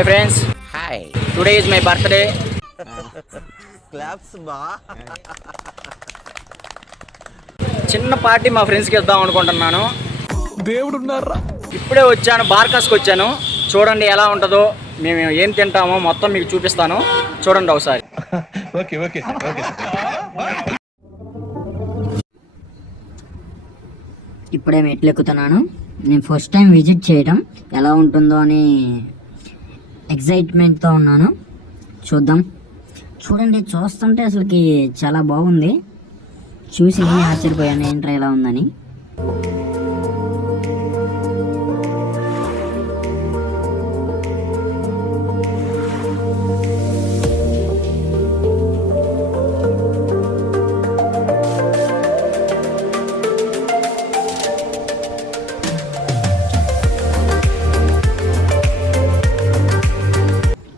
Hi friends, hi. Today is my birthday. Claps బా. చిన్న party మా ఫ్రెండ్స్కి ఇద్దాం అనుకుంటున్నాను. దేవుడు ఉన్నారా? ఇప్పుడే వచ్చాను, బార్కాస్కి వచ్చాను. చూడండి ఎలా ఉంటుందో, మేము ఏం తింటామో మొత్తం మీకు చూపిస్తాను. చూడండి ఒకసారి. Okay okay okay. ఇప్పుడే మెట్లు ఎక్కుతున్నాను. నేను ఫస్ట్ టైం విజిట్ చేయడం ఎలా ఉంటుందో అని ఎగ్జైట్మెంట్తో ఉన్నాను. చూద్దాం. చూడండి, చూస్తుంటే అసలుకి చాలా బాగుంది. చూసి నేను ఆశ్చర్యపోయాను ఏంట్రా ఎలా ఉందని.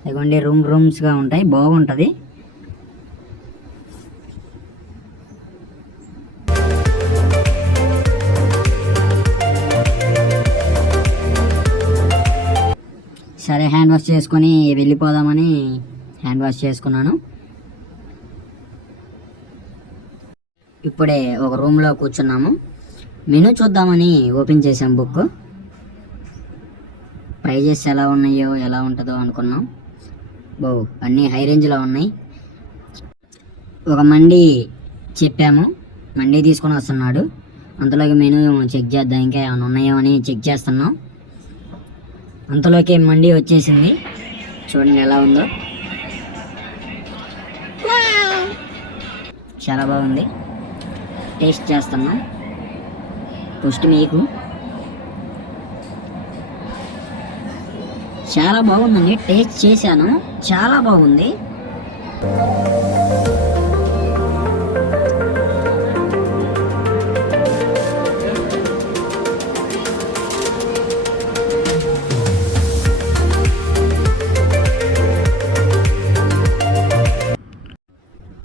ఇదిగోండి, రూమ్స్గా ఉంటాయి, బాగుంటుంది. సరే, హ్యాండ్ వాష్ చేసుకొని వెళ్ళిపోదామని హ్యాండ్ వాష్ చేసుకున్నాను. ఇప్పుడే ఒక రూమ్లో కూర్చున్నాము. మెనూ చూద్దామని ఓపెన్ చేసాం బుక్. ప్రైజెస్ ఎలా ఉన్నాయో ఎలా ఉంటుందో అనుకున్నాం. అన్నీ హై రేంజ్లో ఉన్నాయి. ఒక మండి చెప్పాము, మండి తీసుకొని వస్తున్నాడు. అంతలోకి మెనూ చెక్ చేద్దాం, ఇంకా ఏమైనా ఉన్నాయో అని చెక్ చేస్తున్నాం. అంతలోకి మండి వచ్చేసింది. చూడండి ఎలా ఉందో, చాలా బాగుంది. టేస్ట్ చేస్తున్నాం. ఫస్ట్ మీకు చాలా బాగుందండి. టేస్ట్ చేశాను, చాలా బాగుంది.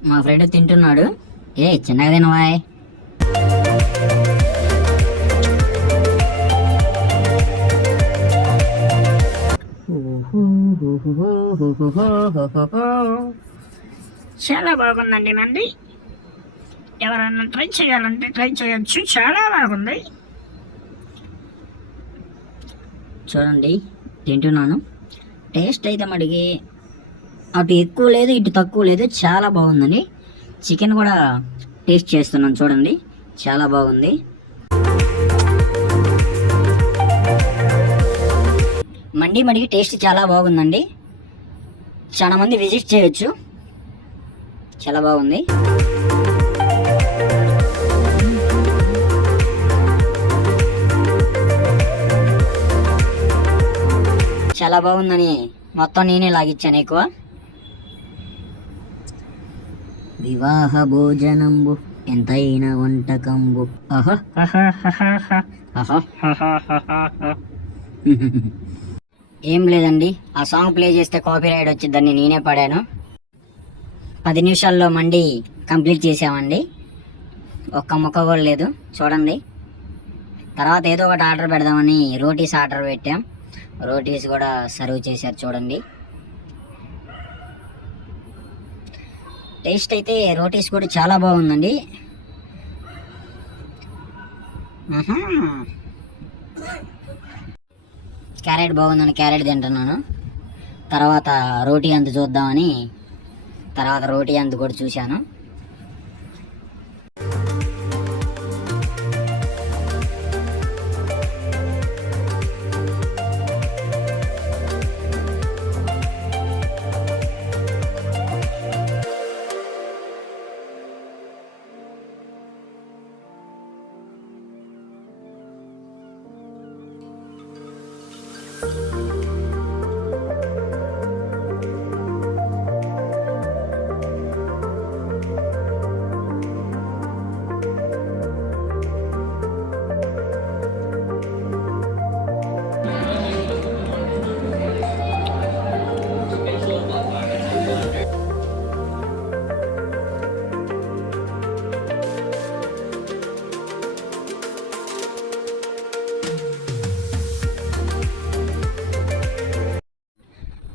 మా ఫ్రెండ్ తింటున్నాడు. చిన్నగా తినవాయ్. చాలా బాగుందండి మండి. ఎవరన్నా ట్రై చేయాలంటే ట్రై చేయొచ్చు, చాలా బాగుంది. చూడండి, తింటున్నాను. టేస్ట్ అయితే మడికి అటు ఎక్కువ లేదు, ఇటు తక్కువ లేదు, చాలా బాగుందండి. చికెన్ కూడా టేస్ట్ చేస్తున్నాను, చూడండి చాలా బాగుంది. మడికి టేస్ట్ చాలా బాగుందండి. చాలా మంది విజిట్ చేయొచ్చు, చాలా బాగుంది. చాలా బాగుందని మొత్తం నేనే లాగిచ్చాను ఎక్కువ. వివాహ భోజనంబు ఎంతైనా వంటకంబు. ఏం లేదండి, ఆ సాంగ్ ప్లే చేస్తే కాపీ రైట్ వచ్చిందని నేనే పాడాను. 10 నిమిషాల్లో మండి కంప్లీట్ చేసామండి. ఒక్క ముక్క కూడా లేదు. చూడండి, తర్వాత ఏదో ఒకటి ఆర్డర్ పెడదామని రోటీస్ ఆర్డర్ పెట్టాం. రోటీస్ కూడా సర్వ్ చేశారు. చూడండి, టేస్ట్ అయితే రోటీస్ కూడా చాలా బాగుందండి. క్యారెట్ బాగుందని క్యారెట్ తింటున్నాను. తర్వాత రోటీ అంత చూద్దామని తర్వాత రోటీ అంత కూడా చూశాను.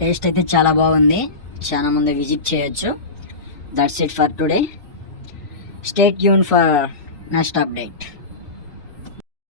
టేస్ట్ అయితే చాలా బాగుంది, చాలా మంది విజిట్ చేయొచ్చు. That's it for today. Stay tune for next update.